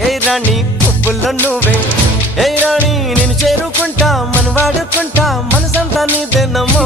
ఏ రాణి పువ్వుల్లో నువ్వే ఏ రాణి నేను చేరుకుంటా మన వాడుకుంటా మనసంతా నీదేనమ్మో